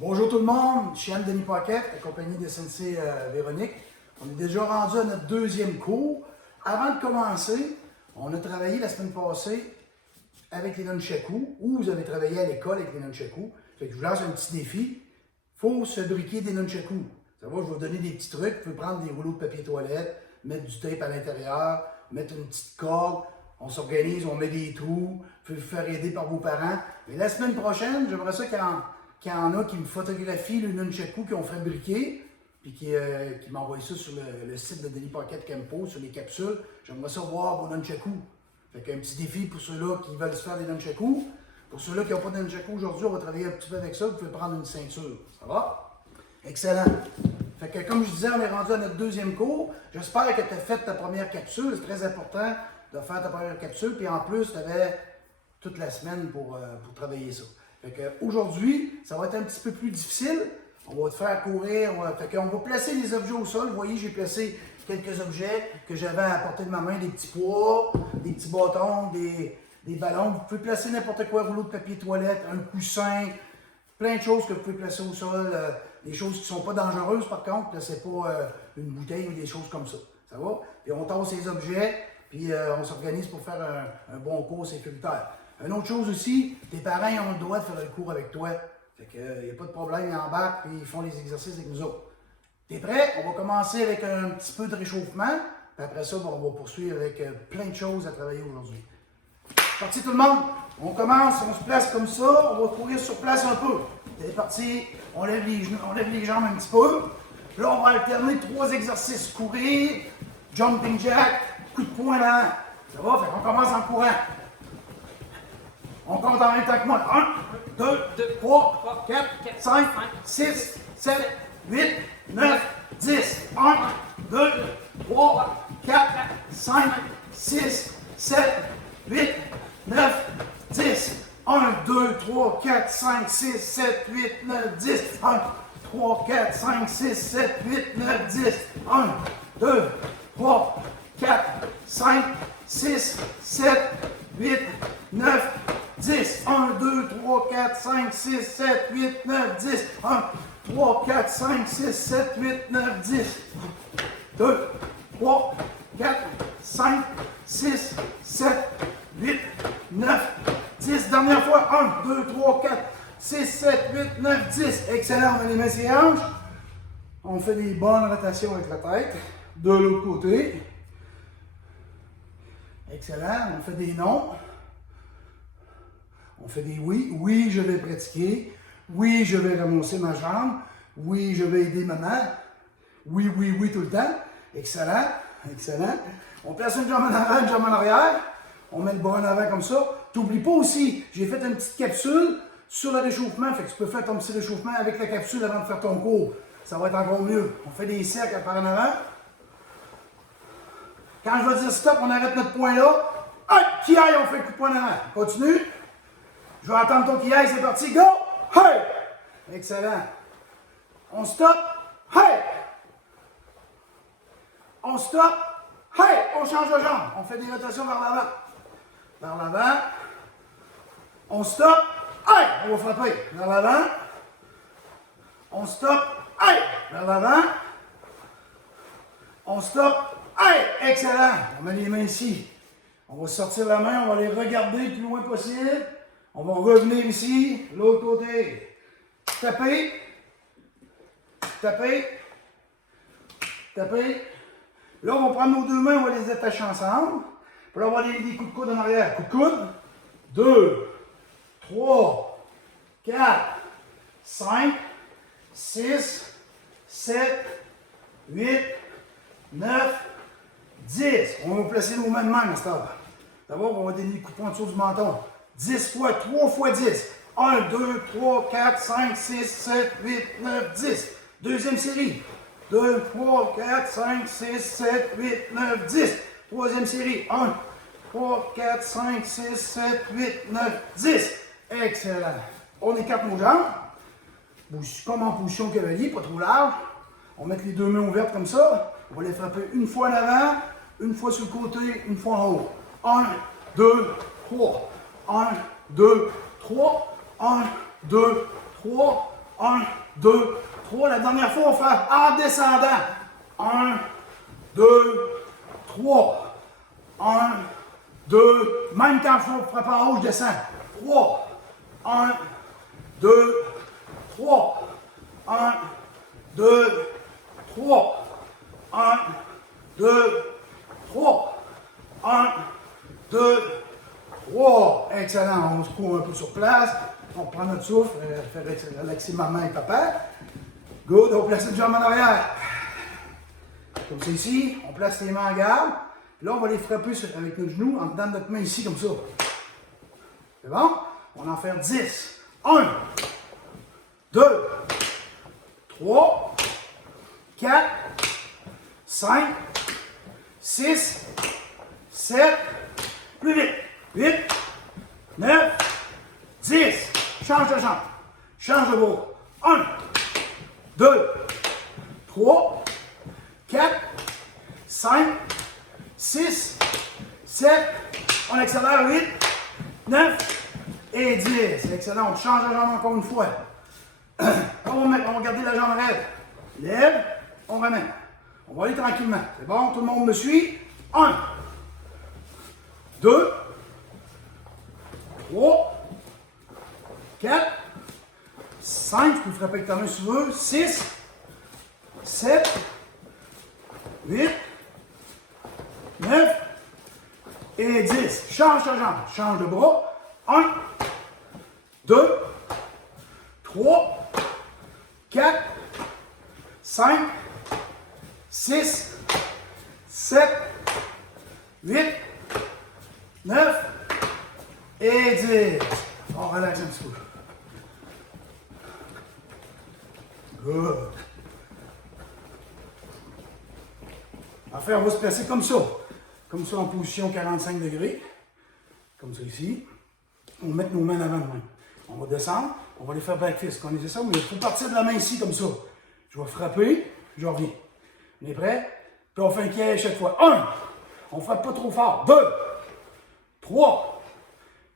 Bonjour tout le monde, je suis Anne Denis Paquette, accompagné de Sensei Véronique. On est déjà rendu à notre deuxième cours. Avant de commencer, on a travaillé la semaine passée avec les nunchakus, ou vous avez travaillé à l'école avec les nunchakus. Fait que je vous lance un petit défi. Il faut se briquer des nunchakus. Ça va, je vais vous donner des petits trucs. Vous pouvez prendre des rouleaux de papier toilette, mettre du tape à l'intérieur, mettre une petite corde. On s'organise, on met des trous. Vous pouvez vous faire aider par vos parents. Mais la semaine prochaine, j'aimerais ça qu'il y en a qui me photographient le nunchaku qu'ils ont fabriqué, puis qui m'envoient ça sur le site de Denis Paquette Campo, sur les capsules. J'aimerais ça voir vos nunchakus. Fait qu'un petit défi pour ceux-là qui veulent se faire des nunchakus. Pour ceux-là qui n'ont pas de nunchakus aujourd'hui, on va travailler un petit peu avec ça. Vous pouvez prendre une ceinture. Ça va? Excellent. Fait que comme je disais, on est rendu à notre deuxième cours. J'espère que tu as fait ta première capsule. C'est très important de faire ta première capsule. Puis en plus, tu avais toute la semaine pour travailler ça. Fait qu'aujourd'hui, ça va être un petit peu plus difficile. On va te faire courir. On va placer les objets au sol. Vous voyez, j'ai placé quelques objets que j'avais à portée de ma main. Des petits poids, des petits bâtons, des ballons. Vous pouvez placer n'importe quoi, rouleau de papier toilette, un coussin, plein de choses que vous pouvez placer au sol. Des choses qui ne sont pas dangereuses par contre. Placez pas une bouteille ou des choses comme ça. Ça va? Puis on tasse ces objets, puis on s'organise pour faire un bon cours sécuritaire. Une autre chose aussi, tes parents ils ont le droit de faire le cours avec toi. Fait que il n'y a pas de problème, ils embarquent et ils font les exercices avec nous autres. T'es prêt? On va commencer avec un petit peu de réchauffement. Puis après ça, on va poursuivre avec plein de choses à travailler aujourd'hui. Parti tout le monde? On commence, on se place comme ça, on va courir sur place un peu. C'est parti, on lève les jambes un petit peu. Là, on va alterner 3 exercices. Courir, jumping jack, coup de poing là. Ça va? Fait qu'on commence en courant. On compte en même temps que moi. 1, 2, 3, 4, 5, 6, 7, 8, 9, 10. 1, 2, 3, 4, 5, 6, 7, 8, 9, 10. 1, 2, 3, 4, 5, 6, 7, 8, 9, 10. 1, 3, 4, 5, 6, 7, 8, 9, 10. 1, 2, 3, 4, 5, 6, 7, 8, 9, 10. 1, 2, 3, 4, 5, 6, 7, 8, 9, 10. 1, 3, 4, 5, 6, 7, 8, 9, 10. 2, 3, 4, 5, 6, 7, 8, 9, 10. Dernière fois. 1, 2, 3, 4, 6, 7, 8, 9, 10. Excellent. On met les mains sur les hanches. On fait des bonnes rotations avec la tête. De l'autre côté. Excellent. On fait des non. On fait des oui. Oui, je vais pratiquer. Oui, je vais ramasser ma jambe. Oui, je vais aider maman. Oui, oui, oui, tout le temps. Excellent. Excellent. On place une jambe en avant, une jambe en arrière. On met le bras en avant comme ça. T'oublies pas aussi, j'ai fait une petite capsule sur le réchauffement. Fait que tu peux faire ton petit réchauffement avec la capsule avant de faire ton cours. Ça va être encore mieux. On fait des cercles par en avant. Quand je vais dire stop, on arrête notre point là. Hey, qui aille, on fait un coup de poing en avant. Continue. Je vais attendre ton qui aille, c'est parti, go! Hey! Excellent. On stop. Hey! On stop. Hey! On change de jambe. On fait des rotations vers l'avant. Vers l'avant. On stop. Hey! On va frapper. Vers l'avant. On stop. Hey! Vers l'avant. On stop. Hey! Excellent. On met les mains ici. On va sortir la main, on va les regarder le plus loin possible. On va revenir ici, l'autre côté. Taper. Taper. Taper. Là, on va prendre nos 2 mains, on va les attacher ensemble. Puis là, on va aller des coups de coude en arrière. Coup de coude. 2, 3, 4, 5, 6, 7, 8, 9, 10. On va placer nos mains de main à cette heure. D'abord, on va donner des coups de poing en dessous du menton. 10 fois, 3 fois 10. 1, 2, 3, 4, 5, 6, 7, 8, 9, 10. Deuxième série. 2, 3, 4, 5, 6, 7, 8, 9, 10. Troisième série. 1, 3, 4, 5, 6, 7, 8, 9, 10. Excellent. On écarte nos jambes. Comme en position cavalier, pas trop large. On met les 2 mains ouvertes comme ça. On va les frapper une fois en avant, une fois sur le côté, une fois en haut. 1, 2, 3. 1, 2, 3. 1, 2, 3. 1, 2, 3. La dernière fois, on fait en descendant. 1, 2, 3. 1, 2. Même quand je frappe en haut, je descends. 3. 1, 2, 3. 1, 2, 3. 1, 2, 3. 1, 2, 3. Excellent. On se court un peu sur place. On prend notre souffle. Faire relaxer maman et papa. Good. On place une jambe en arrière. Comme ça ici. On place les mains en garde. Là, on va les frapper avec notre genou en dedans de notre main ici, comme ça. C'est bon? On va en faire 10. 1, 2, 3, 4, 5, 6, 7, plus vite. 8, 9, 10. Change de jambe. Change de bras. 1, 2, 3, 4, 5, 6, 7. On accélère. 8, 9 et 10. Excellent. On change de jambe encore une fois. On va garder la jambe raide. Lève, on ramène. On va aller tranquillement. C'est bon? Tout le monde me suit? 1, 2, 3, 4, 5, tu peux frapper avec ta main si tu veux, 6, 7, 8, 9 et 10. Change ta jambe, change de bras. 1, 2, 3, 4, 5, 6, 7, 8, 9 et 10. On relaxe un petit peu. Good. Enfin, on va se placer comme ça. Comme ça en position 45 degrés. Comme ça ici. On va mettre nos mains en avant de main. On va descendre. On va les faire back fist. Connaissez ça? Mais il faut partir de la main ici comme ça. Je vais frapper. Je reviens. On est prêt? Puis on fait un piège chaque fois. 1. On ne frappe pas trop fort. 2. 3.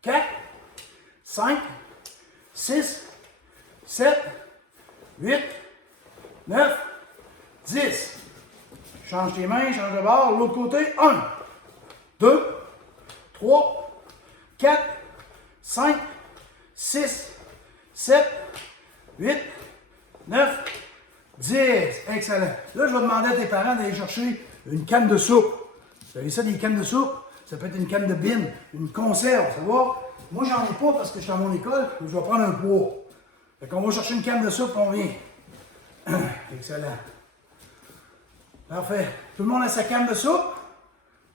4. 5. 6. 7. 8. 9. 10. Change tes mains, change de bord. L'autre côté. 1. 2. 3. 4. 5. 6. 7. 8. 9. 10. Excellent. Là, je vais demander à tes parents d'aller chercher une canne de soupe. Vous savez ça, des cannes de soupe? Ça peut être une canne de bin, une conserve, ça va? Moi, j'en ai pas parce que je suis à mon école, mais je vais prendre un poids. Fait qu'on va chercher une canne de soupe, on vient. Excellent. Parfait. Tout le monde a sa canne de soupe?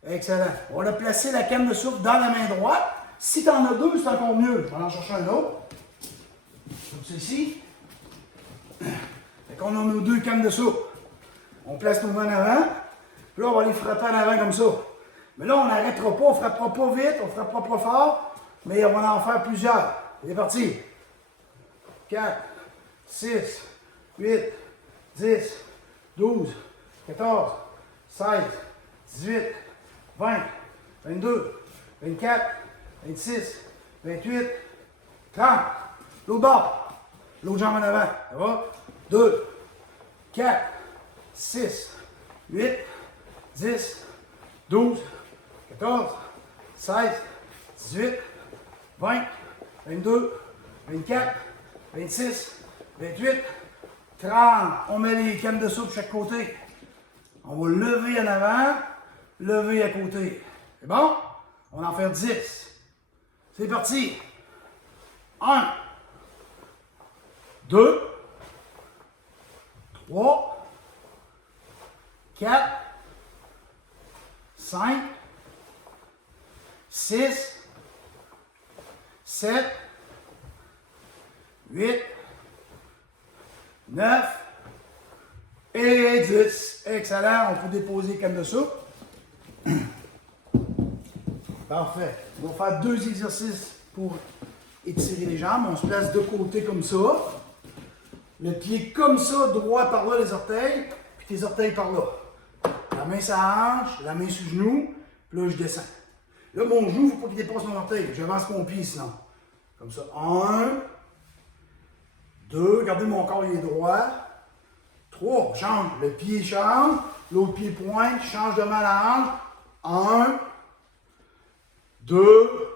Excellent. On va placer la canne de soupe dans la main droite. Si tu en as deux, c'est encore mieux. Je vais en chercher un autre. Comme ceci. Fait qu'on a nos deux cannes de soupe. On place nos mains en avant. Puis là, on va les frapper en avant comme ça. Mais là, on n'arrêtera pas, on ne frappera pas vite, on ne frappera pas fort, mais on va en faire plusieurs. C'est parti. 4, 6, 8, 10, 12, 14, 16, 18, 20, 22, 24, 26, 28, 30. L'autre bord. L'autre jambe en avant. Ça va? 2, 4, 6, 8, 10, 12, 14, 16, 18, 20, 22, 24, 26, 28, 30. On met les cannes de soupe de chaque côté. On va lever en avant, lever à côté. C'est bon? On va en faire 10. C'est parti. 1, 2, 3, 4, 5, 6, 7, 8, 9 et 10. Excellent. On peut déposer les cannes de soupe. Parfait. On va faire 2 exercices pour étirer les jambes. On se place de côté comme ça. Le pied comme ça, droit par là, les orteils. Puis tes orteils par là. La main sur la hanche, la main sur le genou. Puis là, je descends. Là, mon genou, il ne faut pas qu'il dépasse mon orteil. J'avance mon pied sinon. Comme ça. 1, 2. regardez, mon corps il est droit. 3, change. Le pied change. L'autre pied pointe. Change de main à la hanche. 1, 2,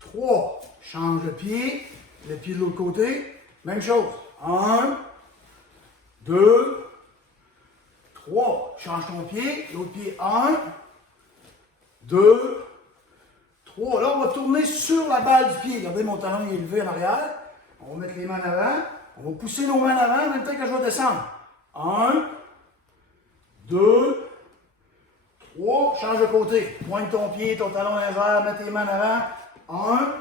3. Change le pied de l'autre côté. Même chose. 1, 2, 3. Change ton pied. L'autre pied. 1, 2, 3. Là, on va tourner sur la balle du pied. Regardez, mon talon il est élevé en arrière. On va mettre les mains en avant. On va pousser nos mains en avant en même temps que je vais descendre. 1, 2, 3. Change de côté. Pointe ton pied, ton talon en l'air. Mets tes mains en avant. 1,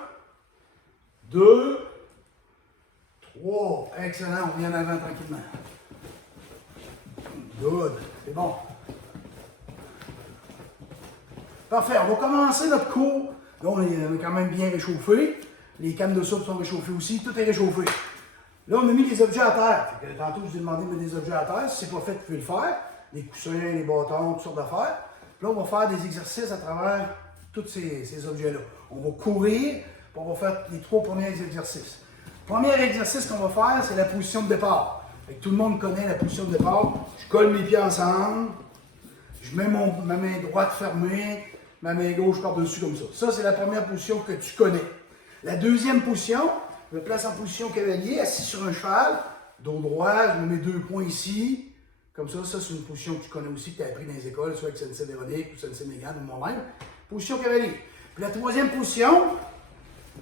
2, 3. Excellent. On vient en avant tranquillement. Good. C'est bon. Parfait. On va commencer notre cours. Là, on est quand même bien réchauffé. Les cannes de soupe sont réchauffées aussi. Tout est réchauffé. Là, on a mis les objets à terre. Fait que, tantôt, je vous ai demandé de mettre des objets à terre. Si ce n'est pas fait, vous pouvez le faire. Les coussins, les bâtons, toutes sortes d'affaires. Puis là, on va faire des exercices à travers tous ces objets-là. On va courir, puis on va faire les 3 premiers exercices. Le premier exercice qu'on va faire, c'est la position de départ. Fait que tout le monde connaît la position de départ. Je colle mes pieds ensemble. Je mets ma main droite fermée, ma main gauche par-dessus comme ça. Ça, c'est la première position que tu connais. La deuxième position, je me place en position cavalier, assis sur un cheval, dos droit, je me mets 2 points ici. Comme ça, c'est une position que tu connais aussi, que tu as appris dans les écoles, soit avec Sensei Véronique ou Sensei Megan ou moi-même. Position cavalier. Puis la troisième position,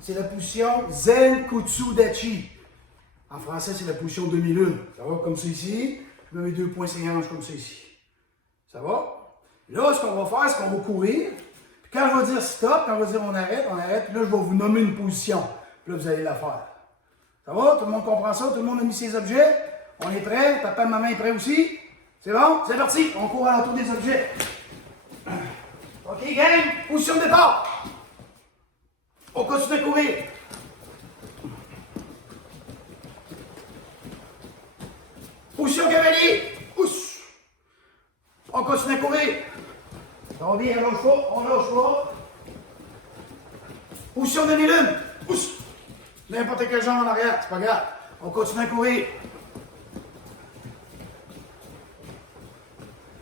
c'est la position Zen Kutsu Dachi. En français, c'est la position demi-lune. Ça va comme ça ici. Je me mets 2 points sur les hanches comme ça ici. Ça va? Là, ce qu'on va faire, c'est qu'on va courir. Puis quand je vais dire stop, quand je vais dire on arrête. Puis là, je vais vous nommer une position. Puis là, vous allez la faire. Ça va? Tout le monde comprend ça? Tout le monde a mis ses objets? On est prêt? Papa et maman est prêt aussi? C'est bon? C'est parti! On court à l'entour des objets. OK, gang! Position de départ! On continue à courir. Position cavalier! Pousse! On continue à courir. Ça va bien, on lâche pas. Position demi-lune. Pousse! N'importe quel genre en arrière, c'est pas grave. On continue à courir.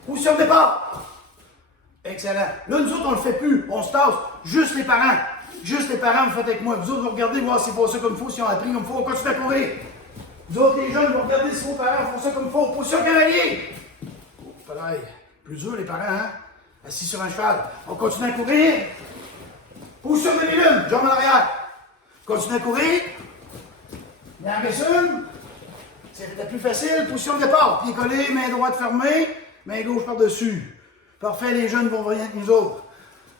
Position de départ. Excellent. Là, nous autres, on le fait plus. On se tasse. Juste les parents. Juste les parents, vous faites avec moi. Vous autres, vous regardez, voir s'ils font ça comme il faut, s'ils ont appris comme il faut. On continue à courir. Vous autres, les jeunes, vous regardez si vos parents font ça comme il faut. Position cavalier. Pareil. Plus dur, les parents, hein? Assis sur un cheval. On continue à courir. Position demi-lune. Jambes en arrière. Continue à courir. Il en reste une. C'est la plus facile. Position de départ. Pied collé, main droite fermée, main gauche par-dessus. Parfait, les jeunes vont rien que nous autres.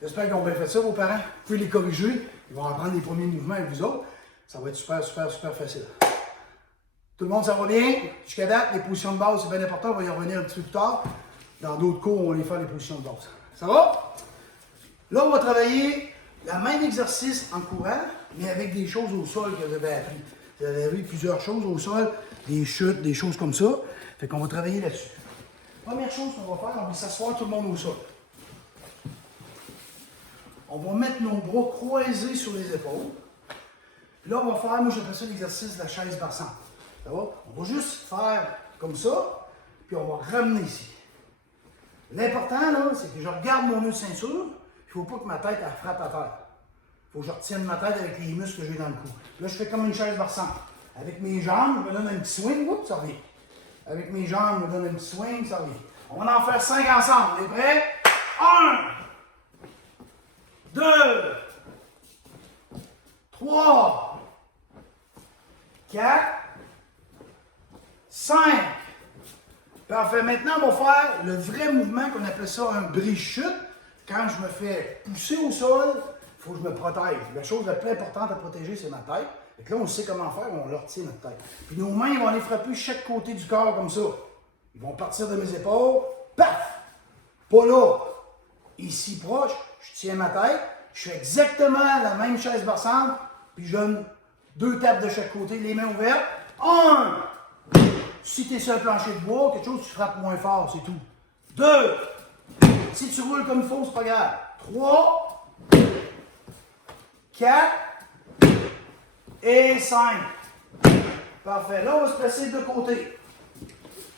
J'espère qu'ils ont bien fait ça, vos parents. Vous pouvez les corriger. Ils vont apprendre les premiers mouvements avec vous autres. Ça va être super facile. Tout le monde, ça va bien? Jusqu'à date, les positions de base, c'est bien important. On va y revenir un petit peu plus tard. Dans d'autres cours, on va les faire les positions de base. Ça va? Là, on va travailler le même exercice en courant, mais avec des choses au sol que vous avez appris. Vous avez appris plusieurs choses au sol, des chutes, des choses comme ça. Fait qu'on va travailler là-dessus. Première chose qu'on va faire, on va s'asseoir tout le monde au sol. On va mettre nos bras croisés sur les épaules. Puis là, on va faire, moi j'appelle ça l'exercice de la chaise barsante. Ça va? On va juste faire comme ça, puis on va ramener ici. L'important, là, c'est que je regarde mon nœud de ceinture, il ne faut pas que ma tête elle frappe à terre. Il faut que je retienne ma tête avec les muscles que j'ai dans le cou. Puis là, je fais comme une chaise barsante. Avec mes jambes, je me donne un petit swing, oups, ça revient. Avec mes jambes, je me donne un petit swing, ça revient. On va en faire 5 ensemble. On est prêts? 1, 2, 3, 4, 5. Parfait. Maintenant, on va faire le vrai mouvement qu'on appelle ça un brise-chute. Quand je me fais pousser au sol, il faut que je me protège. La chose la plus importante à protéger, c'est ma tête. Et là, on sait comment faire, on leur retient notre tête. Puis nos mains vont aller frapper chaque côté du corps comme ça. Ils vont partir de mes épaules. Paf! Pas là. Ici proche, je tiens ma tête. Je fais exactement la même chaise barsante. Puis je donne 2 tapes de chaque côté, les mains ouvertes. 1. Si tu es sur un plancher de bois, quelque chose, tu frappes moins fort, c'est tout. 2. Si tu roules comme il faut, c'est pas grave. 3. 4. Et 5. Parfait. Là, on va se placer de côté.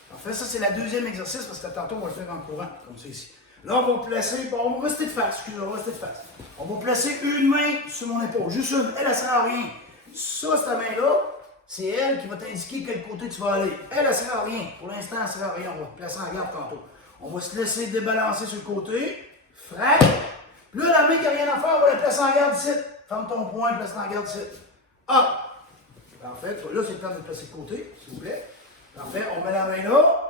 Parfait. Ça, c'est le deuxième exercice parce que tantôt, on va le faire en courant, comme ça ici. Là, on va placer, bon, on va rester de face, excusez-moi, on va rester de face. On va placer une main sur mon épaule, juste une. Elle ne sert à rien. Ça, cette main-là, c'est elle qui va t'indiquer quel côté tu vas aller. Elle ne sert à rien. Pour l'instant, elle ne sert à rien. On va placer en garde tantôt. On va se laisser débalancer sur le côté. Frappe. Là, la main qui n'a rien à faire, on va la placer en garde ici. Ferme ton poing, place en garde ici. Hop! Parfait. Là, c'est le temps de le placer de côté, s'il vous plaît. Parfait. On met la main là.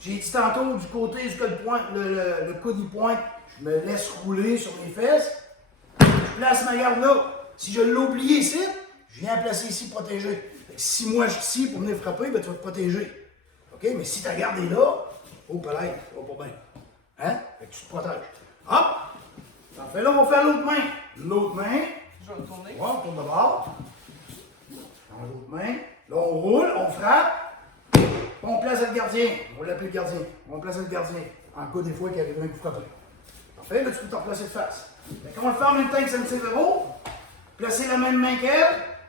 J'ai dit tantôt du côté jusqu'à le coude du pointe, je me laisse rouler sur mes fesses. Je place ma garde là. Si je l'ai oublié ici, je viens placer ici protégé. Si moi je suis ici pour venir frapper, ben, tu vas te protéger. OK? Mais si ta garde est là, oh, pareil, ça va pas bien. Hein? Fait que tu te protèges. Hop! Parfait. Là, on va faire l'autre main. L'autre main. Je vais me tourner. Ouais, on tourne de bord. Dans l'autre main. Là, on roule, on frappe. On place le gardien. On va l'appeler le gardien. On va placer le gardien. En cas des fois qu'il y a quelqu'un qui frappe. Parfait. Là, tu peux t'en placer de face. Donc, on va le faire en même temps que Sensei Véro. Placez la même main qu'elle.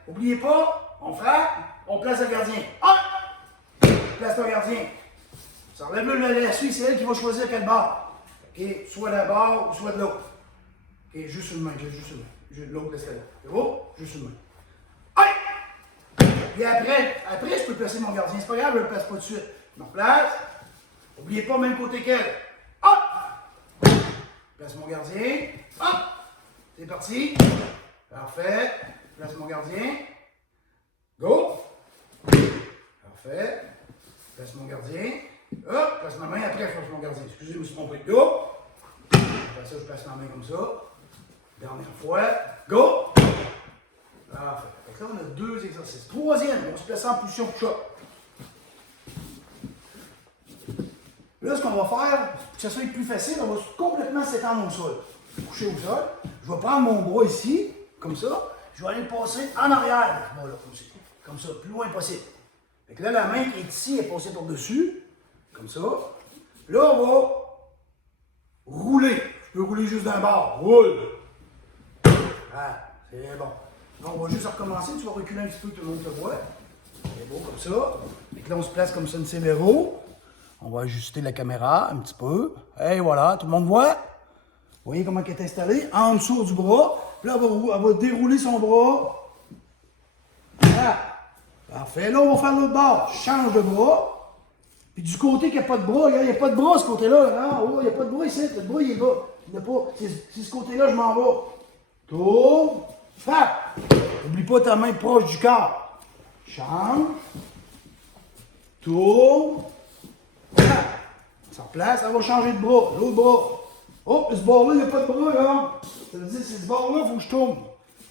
N'oubliez pas, on frappe, on place le gardien. Hop! Place ton gardien. Ça enlève la suite, c'est elle qui va choisir quelle barre. OK? Soit la barre ou soit de l'autre. OK? Juste une main, juste une main. L'autre, laisse-la là. C'est beau? Juste une main. Aïe! Puis après, je peux placer mon gardien. C'est pas grave, je ne le place pas tout de suite. Donc, place. N'oubliez pas, même côté qu'elle. Hop! Place mon gardien. Hop! C'est parti. Parfait. Place mon gardien. Go! Parfait. Place mon gardien. Hop! Place ma main. Après, je place mon gardien. Excusez, je me suis trompé. Go! Après ça, je place ma main comme ça. Dernière fois. Go! Parfait. Donc là, on a deux exercices. Troisième, on va se placer en position push-up. Là, ce qu'on va faire, pour que ça soit plus facile, on va complètement s'étendre au sol. Coucher au sol. Je vais prendre mon bras ici, comme ça. Je vais aller le passer en arrière, ce bras-là, comme ça, plus loin possible. Fait que là, la main qui est ici est passée par-dessus, comme ça. Là, on va rouler. Je peux rouler juste d'un bord. Roule. Ah, c'est bon. Là, on va juste recommencer. Tu vas reculer un petit peu, tout le monde te voit. C'est beau, comme ça. Fait que là, on se place comme ça, une Véro. On va ajuster la caméra un petit peu. Et voilà, tout le monde voit. Vous voyez comment elle est installée? En dessous du bras. Puis là, elle va dérouler son bras. Voilà. Parfait. Là, on va faire l'autre bord. Je change de bras. Puis du côté qu'il n'y a pas de bras, il n'y a pas de bras ce côté-là. Oh, il n'y a pas de bras ici. Le bras, il est bas. Il n'y a pas. C'est ce côté-là, je m'en vais. Tourne. Frappe. N'oublie pas ta main proche du corps. Change. Tourne. Frappe. Ça replace. Elle va changer de bras. L'autre bras. Oh, ce bord-là, il n'y a pas de bras, là. Ça veut dire que c'est ce bord-là, il faut que je tourne.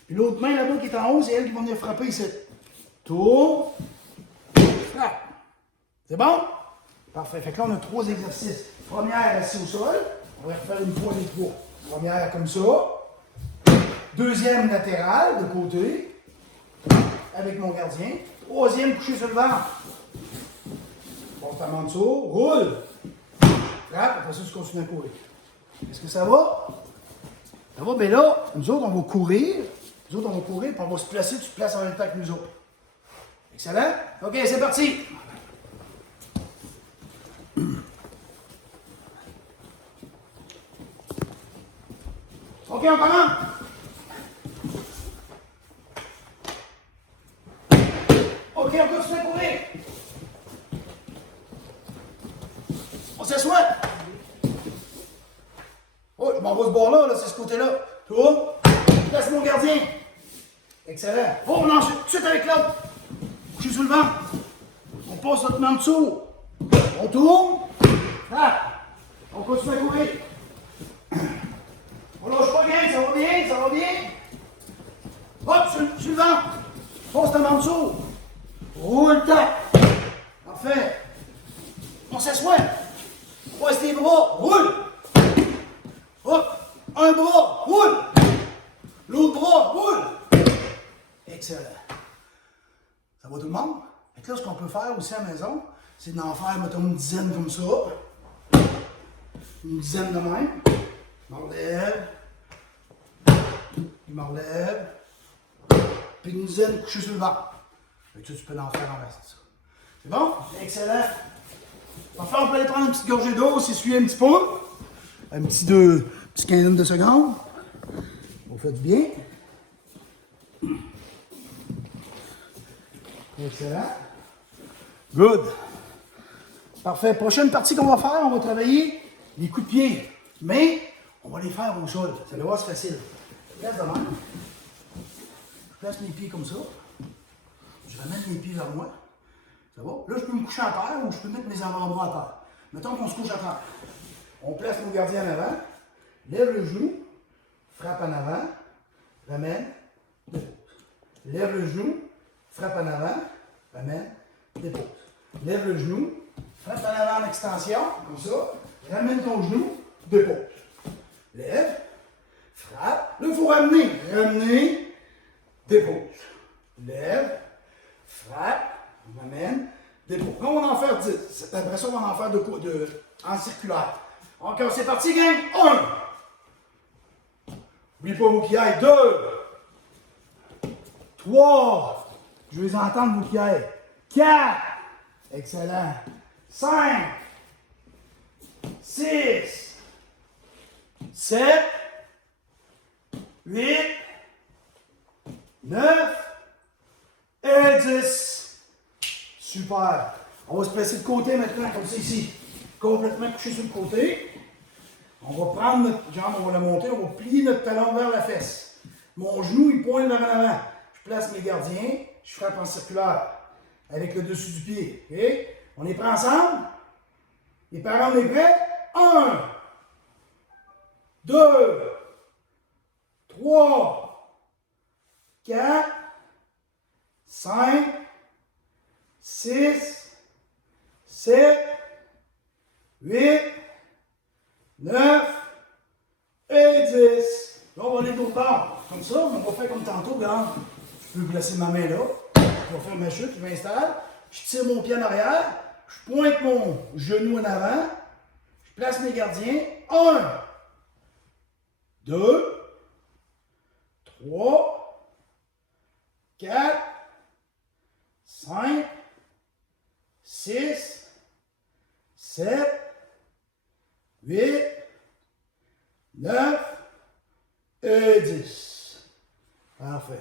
Puis l'autre main là-bas qui est en haut, c'est elle qui va venir frapper ici. Tourne. Frappe. C'est bon? Parfait. Fait que là, on a trois exercices. Première, assis au sol. On va refaire une fois les trois. Première, comme ça. Deuxième, latérale, de côté. Avec mon gardien. Troisième, couché sur le ventre. Porte ta main en dessous. Roule. Frappe. Après ça, tu continues à courir. Est-ce que ça va? Ça va? Bien là, nous autres, on va courir. Nous autres, on va courir, puis on va se placer. Tu te places en même temps que nous autres. Excellent? OK, c'est parti. OK, on commence. OK, on continue à courir. On s'assoit. Oh, je m'en vais ce bord-là, là, c'est ce côté-là. Tourne. Place mon gardien. Excellent. Oh, on ensuite, tout de suite avec l'autre. Je suis sur le ventre. On passe notre main en dessous. On tourne. Frappe. On continue à courir. On lâche pas bien, ça va bien, ça va bien. Hop, sur le ventre. Passe ta main en dessous. Roule, tape. Parfait. On s'assoit. Passe tes bras. Roule. Hop, un bras, roule. L'autre bras, roule. Excellent. Ça va tout le monde? Et là, ce qu'on peut faire aussi à la maison, c'est d'en faire, mettons, une dizaine comme ça. Une dizaine de même. Je m'enlève. Je m'enlève. Puis une dizaine couchée sur le ventre. Mais tu peux en faire en reste. Ça. C'est bon? Excellent. Enfin, on peut aller prendre une petite gorgée d'eau, s'essuyer un petit peu. Un petit quinzaine de secondes. Vous faites du bien. Excellent. Good. Parfait. Prochaine partie qu'on va faire, on va travailler les coups de pied. Mais on va les faire au sol. Ça va être facile. Je place de même. Je place mes pieds comme ça. Je ramène mes pieds vers moi. Ça va? Là, je peux me coucher à terre ou je peux mettre mes avant-bras à terre. Mettons qu'on se couche à terre. On place nos gardiens en avant. Lève le genou. Frappe en avant. Ramène. Dépose. Lève le genou. Frappe en avant. Ramène. Dépose. Lève le genou. Frappe en avant en extension. Comme ça. Ramène ton genou. Dépose. Lève. Frappe. Là, il faut ramener. Ramener. Dépose. Lève. Frappe. Ramène. Dépose. Là, on va en faire 10. Après ça, on va en faire en circulaire. Encore, c'est parti, gang. 1. N'oubliez pas vos pieds. 2. 3. Je vais les entendre, vos pieds. 4. Excellent. 5. 6. 7. 8. 9. Et 10. Super. On va se placer de côté maintenant, comme ça ici. Complètement couché sur le côté. On va prendre notre jambe, on va la monter, on va plier notre talon vers la fesse. Mon genou, il pointe vers l'avant. Je place mes gardiens, je frappe en circulaire avec le dessus du pied. Okay? On est prêts ensemble? Les parents, on est prêts? 1, 2, 3, 4, 5, 6, 7, 8, 9 et 10. Là, on va aller d'autre part. Comme ça, on va faire comme tantôt. Regarde, je peux placer ma main là. Je vais faire ma chute, je m'installe. Je tire mon pied en arrière. Je pointe mon genou en avant. Je place mes gardiens. 1, 2, 3, 4, 5, 6, 7, 8, 9 et 10. Parfait.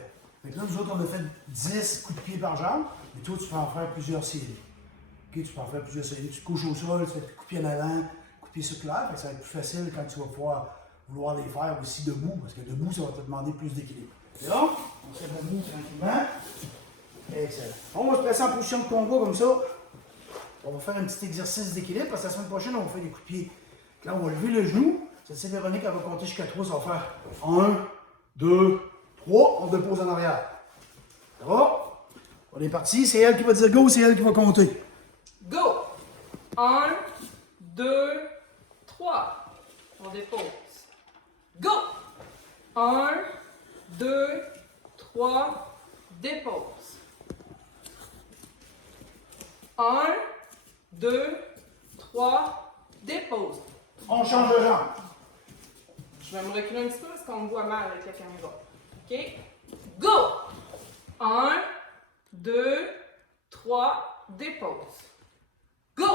Donc là, nous autres, on a fait 10 coups de pied par jambe. Mais toi, tu peux en faire plusieurs séries. Okay, tu peux en faire plusieurs séries. Tu te couches au sol, tu fais des coups de pied en avant, coups de pied circulaires. Ça va être plus facile quand tu vas pouvoir vouloir les faire aussi debout. Parce que debout, ça va te demander plus d'équilibre. C'est bon? On se fait debout tranquillement. Excellent. On va se placer en position de combat comme ça. On va faire un petit exercice d'équilibre parce que la semaine prochaine, on va faire des coups de pied. Là, on va lever le genou. C'est Véronique, elle va compter jusqu'à 3. Ça va faire 1, 2, 3. On dépose en arrière. Ça va? On est parti. C'est elle qui va dire go, c'est elle qui va compter. Go! 1, 2, 3. On dépose. Go! 1, 2, 3. Dépose. 1, 2, 3. Dépose. On change de jambe. Je vais me reculer un petit peu parce qu'on me voit mal avec la caméra. OK? Go! 1, 2, 3, dépose. Go!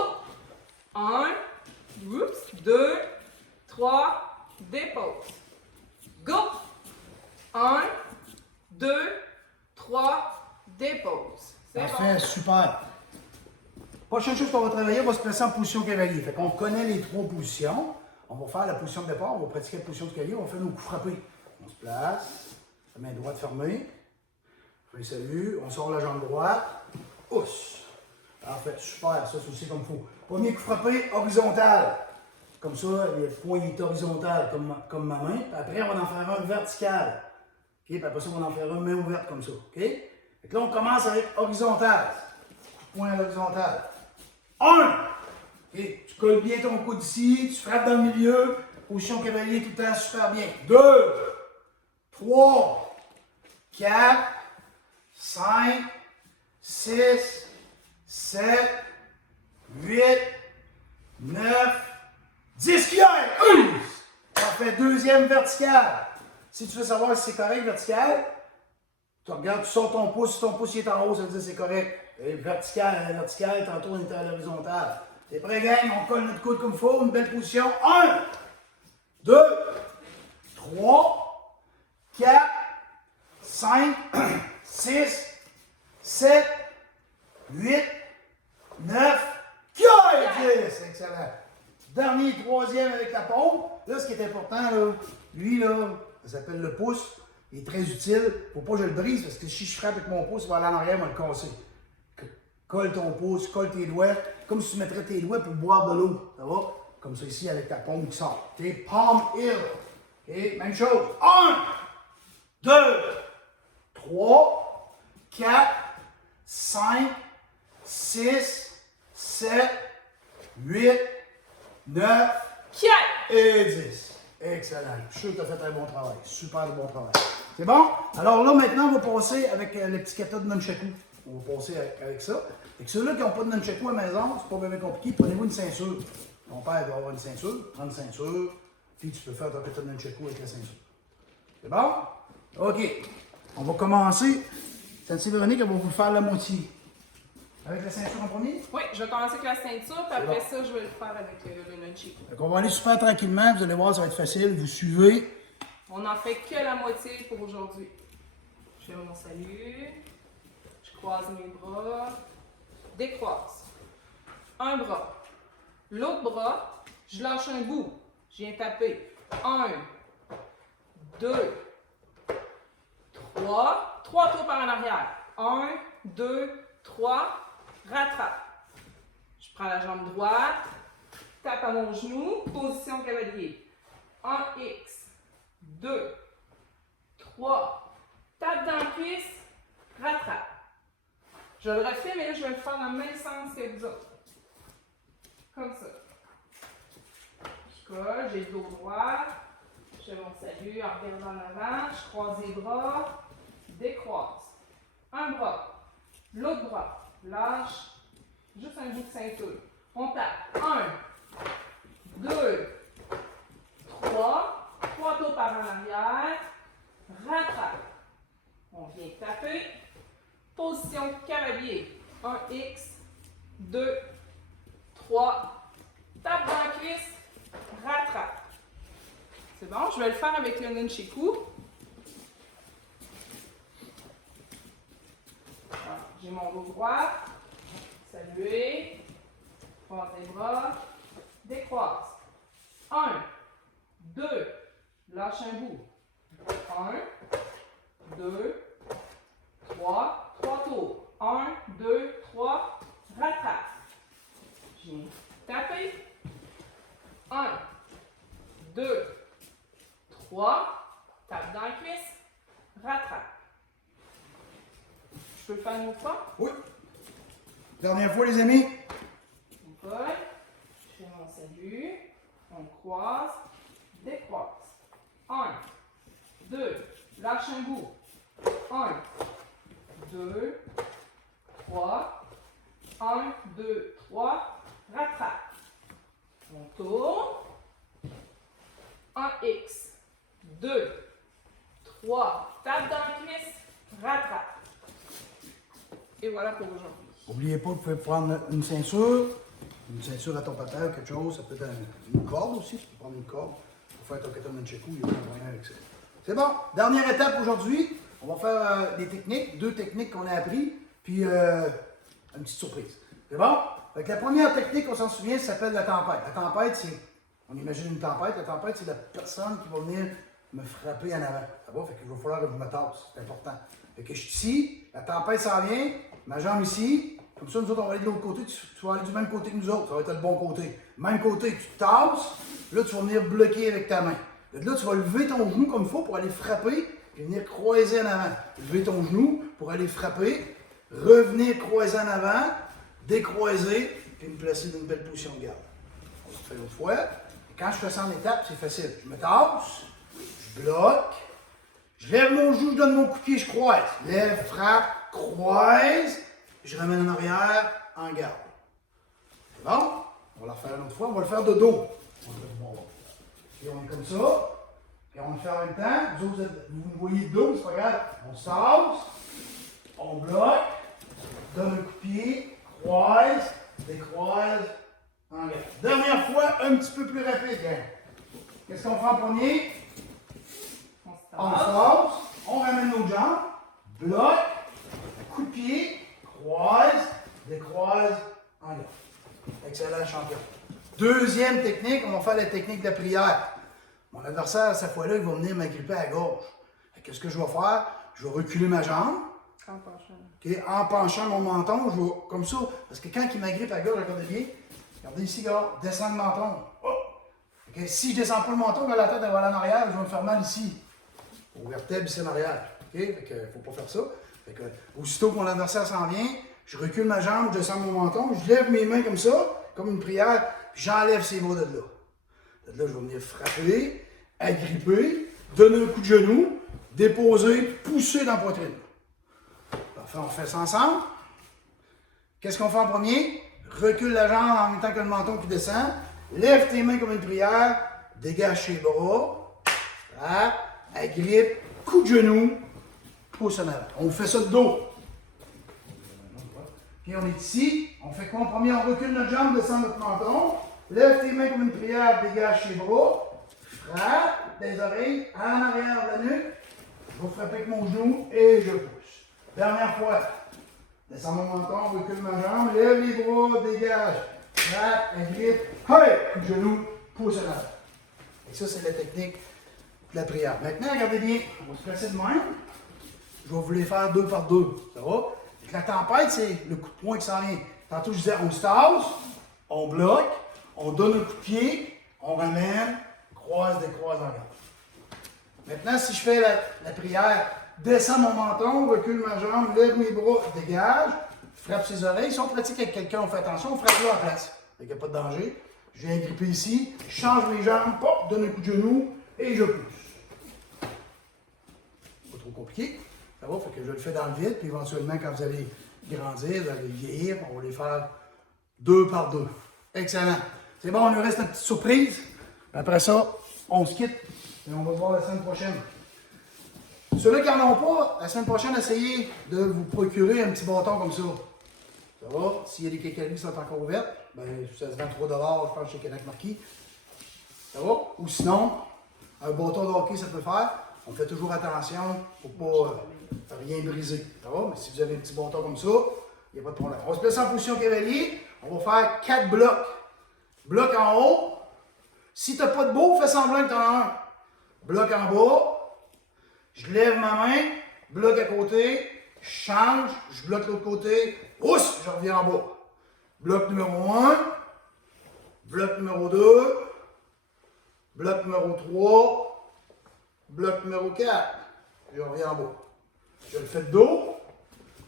1, 2, 3, dépose. Go! 1, 2, 3, dépose. C'est Parfait, bon. super. Prochaine chose qu'on va travailler, on va se placer en position cavalier. Fait qu'on connaît les 3 positions. On va faire la position de départ, on va pratiquer la position de cavalier, on va faire nos coups frappés. On se place, la main droite fermée. On fait salut, on sort la jambe droite. Ousse. Parfait, super, ça c'est aussi comme il faut. Premier coup frappé, horizontal. Comme ça, le poing est horizontal comme ma main. Puis après, on va en faire un vertical. Okay? Puis après ça, on va en faire un main ouverte comme ça. Okay? Fait que là, on commence avec horizontal. Point à l'horizontale. 1. Okay. Tu colles bien ton coude ici, tu frappes dans le milieu. Position cavalier tout le temps, super bien. 2, 3, 4, 5, 6, 7, 8, 9, 10 cuillères. Ça fait deuxième vertical. Si tu veux savoir si c'est correct vertical, Tu regardes, tu sors ton pouce, si ton pouce est en haut, ça veut dire que c'est correct. Et vertical, tantôt on était à l'horizontale. T'es prêt, gang? On colle notre coude comme il faut, une belle position. 1, 2, 3, 4, 5, 6, 7, 8, 9, 10. Excellent. Dernier, troisième avec la paume. Là, ce qui est important, là, lui, là, ça s'appelle le pouce. Il est très utile. Faut pas que je le brise parce que si je frappe avec mon pouce, il va aller en arrière, il va le casser. Colle ton pouce, colle tes doigts, comme si tu mettrais tes doigts pour boire de l'eau. Ça va? Comme ça ici avec ta paume qui sort. Tes palm heel. Et même chose. 1, 2, 3, 4, 5, 6, 7, 8, 9 et 10. Excellent. Je suis sûr que tu as fait un bon travail. Super bon travail. C'est bon? Alors là, maintenant, on va passer avec le petit kata de nunchaku. On va passer avec ça. Et que ceux-là qui n'ont pas de nunchaku à la maison, c'est pas bien compliqué. Prenez-vous une ceinture. Ton père doit avoir une ceinture. Prends une ceinture. Puis tu peux faire ton kata de nunchaku avec la ceinture. C'est bon? OK. On va commencer. Sensei Véronique, elle va vous faire la moitié. Avec la ceinture en premier? Oui, je vais commencer avec la ceinture, puis après ça, je vais le faire avec le nunchaku. Donc on va aller super tranquillement. Vous allez voir, ça va être facile. Vous suivez. On n'en fait que la moitié pour aujourd'hui. Je fais mon salut. Je croise mes bras. Décroise. Un bras. L'autre bras, je lâche un bout. Je viens taper. 1, 2, 3. 3 tours par en arrière. 1, 2, 3. Rattrape. Je prends la jambe droite. Tape à mon genou. Position cavalier. 1X. 2, 3, tape dans la cuisse, rattrape. Je le refais, mais là, je vais le faire dans le même sens que vous autres. Comme ça. Je colle, j'ai le dos droit, je fais mon salut en regardant en avant, je croise les bras, décroise. Un bras, l'autre bras, lâche, juste un bout de ceinture. On tape. 1, 2, 3. 3 tours par en arrière, rattrape. On vient taper. Position cavalier. 1X, 2, 3. Tape dans la cuisse, rattrape. C'est bon, je vais le faire avec le nunchaku. J'ai mon dos droit. Saluer. Croise les bras. Décroise. 1, 2. Lâche un bout. 1, 2, 3. 3 tours. 1, 2, 3. Rattrape. Je viens taper. 1, 2, 3. Tape dans la cuisse. Rattrape. Je peux le faire une autre fois? Oui. Dernière fois, les amis. On colle. Je fais mon salut. On croise. Décroise. 1, 2, lâche un bout. 1, 2, 3. 1, 2, 3. Rattrape. On tourne. 1X. 2, 3. Tape dans la cuisse. Rattrape. Et voilà pour aujourd'hui. N'oubliez pas que vous pouvez prendre une ceinture à ton patin, quelque chose. Ça peut être une corde aussi. Tu peux prendre une corde. Faire ton kata nunchaku, il y a pas de moyen avec ça. C'est bon. Dernière étape aujourd'hui. On va faire des techniques, 2 techniques qu'on a appris, puis une petite surprise. C'est bon? Donc, la première technique, on s'en souvient, ça s'appelle la tempête. La tempête, c'est, on imagine une tempête. La tempête, c'est la personne qui va venir me frapper en avant. Ça va? Fait qu'il va falloir que je me tasse. C'est important. Fait que je suis ici, la tempête s'en vient, ma jambe ici. Comme ça, nous autres, on va aller de l'autre côté. Tu vas aller du même côté que nous autres. Ça va être le bon côté. Même côté, tu te tasses. Là, tu vas venir bloquer avec ta main. Là, tu vas lever ton genou comme il faut pour aller frapper et venir croiser en avant. Lever ton genou pour aller frapper, revenir croiser en avant, décroiser, puis me placer dans une belle position de garde. On se fait l'autre fois. Et quand je fais ça en étapes, c'est facile. Je me tasse, je bloque, je lève mon genou, je donne mon coup de pied, je croise. Lève, frappe, croise, je ramène en arrière, en garde. C'est bon? On va la refaire une autre fois. On va le faire de dos. Puis on est comme ça. Puis on le fait en même temps. Vous autres, vous me voyez de dos, c'est pas grave. On se tasse, on bloque, donne un coup de pied, croise, décroise, enlève. Dernière fois, un petit peu plus rapide, gang. Qu'est-ce qu'on fait en premier? On se tasse, on ramène nos jambes, bloque, coup de pied, croise, décroise, enlève. Excellent, champion. Deuxième technique, on va faire la technique de la prière. Mon adversaire, cette fois-là, il va venir m'agripper à gauche. Qu'est-ce que je vais faire? Je vais reculer ma jambe. En penchant. Okay? En penchant mon menton, je vais comme ça. Parce que quand il m'agrippe à gauche, regardez bien. Regardez ici, gars, descends le menton. Oh! Okay? Si je ne descends pas le menton, quand la tête va aller en arrière, je vais me faire mal ici. Au vertèbre ici en arrière. Okay? Fait que, faut pas faire ça. Fait que, aussitôt que mon adversaire s'en vient, je recule ma jambe, je descends mon menton, je lève mes mains comme ça, comme une prière, j'enlève ses bras de là. De là, je vais venir frapper, agripper, donner un coup de genou, déposer, pousser dans la poitrine. Parfait, on fait ça ensemble. Qu'est-ce qu'on fait en premier? Recule la jambe en même temps que le menton qui descend. Lève tes mains comme une prière, dégage tes bras, frappe, agrippe, coup de genou, pousse en avant. On fait ça de dos. Puis on est ici, on fait quoi en premier? On recule notre jambe, descend notre menton, lève tes mains comme une prière, dégage tes bras, frappe des oreilles, en arrière de la nuque, je vais frapper avec mon genou et je pousse. Dernière fois, descends mon menton, recule ma jambe, lève les bras, dégage, frappe, agrippe, hey, coup de genou, pousse en avant. Et ça, c'est la technique de la prière. Maintenant, regardez bien, on va se placer de même. Je vais vous les faire deux par deux, ça va? La tempête, c'est le coup de poing qui s'en vient. Tantôt, je disais, on se tasse, on bloque, on donne un coup de pied, on ramène, croise, décroise, en garde. Maintenant, si je fais la prière, descends mon menton, recule ma jambe, lève mes bras, dégage, frappe ses oreilles. Si on pratique avec quelqu'un, on fait attention, on frappe là en place. Il n'y a pas de danger. Je viens gripper ici, je change mes jambes, pop, donne un coup de genou et je pousse. Pas trop compliqué. Ça va, fait que je le fais dans le vide, puis éventuellement, quand vous allez grandir, vous allez vieillir, on va les faire deux par deux. Excellent. C'est bon, on nous reste une petite surprise. Après ça, on se quitte et on va se voir la semaine prochaine. Ceux-là qui n'en ont pas, la semaine prochaine, essayez de vous procurer un petit bâton comme ça. Ça va? S'il y a des kékéries qui sont encore ouvertes, ben, ça se vend 3 $, je pense, chez Québec Marquis. Ça va? Ou sinon, un bâton de hockey, ça peut faire. On fait toujours attention pour ne pas rien briser. Ça va? Mais si vous avez un petit bâton comme ça, il n'y a pas de problème. On va se placer en position cavalier. On va faire 4 blocs. Bloc en haut. Si tu n'as pas de beau, fais semblant que tu en as un. Bloc en bas. Je lève ma main. Bloc à côté. Je change. Je bloque l'autre côté. Ousse, je reviens en bas. Bloc numéro 1. Bloc numéro 2. Bloc numéro 3. Bloc numéro 4, je reviens en bas. Je le fais de dos.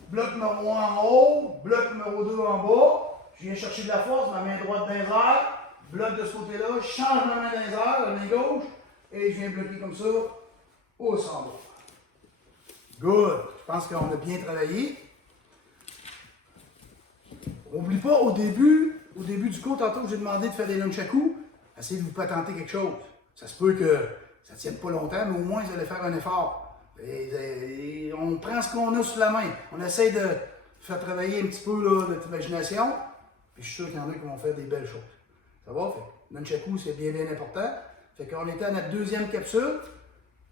Bloc numéro 1 en haut, bloc numéro 2 en bas. Je viens chercher de la force, ma main droite dans les airs. Bloc de ce côté-là, je change ma main dans les airs, la main gauche, et je viens bloquer comme ça, hausse en bas. Good. Je pense qu'on a bien travaillé. N'oublie pas, au début du cours, tantôt, j'ai demandé de faire des nunchakus. Essayez de vous patenter quelque chose. Ça se peut que ça ne tienne pas longtemps, mais au moins, vous allez faire un effort. Et on prend ce qu'on a sous la main. On essaie de faire travailler un petit peu là, notre imagination. Puis je suis sûr qu'il y en a qui vont faire des belles choses. Ça va? Nunchaku, c'est bien, bien important. Fait qu'on était à notre deuxième capsule.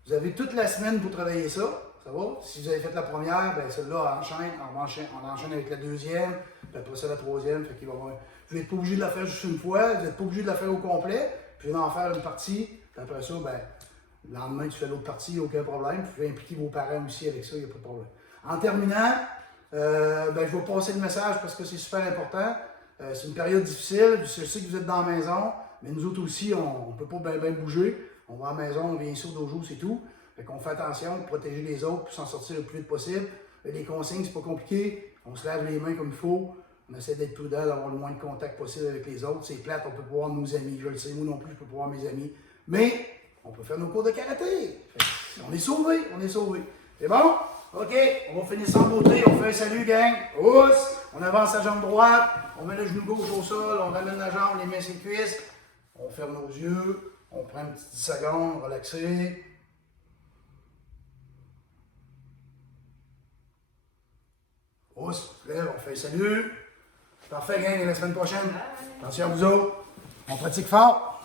Vous avez toute la semaine pour travailler ça. Ça va? Si vous avez fait la première, bien celle-là on enchaîne avec la deuxième, puis après ça la troisième. Fait qu'il va avoir... Vous n'êtes pas obligé de la faire juste une fois, vous n'êtes pas obligé de la faire au complet. Puis d'en faire une partie, puis après ça, ben, le lendemain, tu fais l'autre partie, aucun problème. Vous pouvez impliquer vos parents aussi avec ça, il n'y a pas de problème. En terminant, ben, je vais passer le message parce que c'est super important. C'est une période difficile, je sais que vous êtes dans la maison, mais nous autres aussi, on ne peut pas bien bouger. On va à la maison, on vient ici au dojo, c'est tout. Fait qu'on fait attention pour protéger les autres, pour s'en sortir le plus vite possible. Les consignes, c'est pas compliqué. On se lave les mains comme il faut. On essaie d'être prudent, d'avoir le moins de contact possible avec les autres. C'est plate, on peut pas voir nos amis. Je le sais, moi non plus, je peux pas voir mes amis. Mais on peut faire nos cours de karaté. On est sauvés, on est sauvés. C'est bon? OK, on va finir sans beauté. On fait un salut, gang. Ousse! On avance la jambe droite. On met le genou gauche au sol. On ramène la jambe, les mains sur les cuisses. On ferme nos yeux. On prend une petite 10 secondes, relaxer. Pousse, lève, on fait salut. Parfait, gang, à la semaine prochaine. Attention à vous autres. On pratique fort.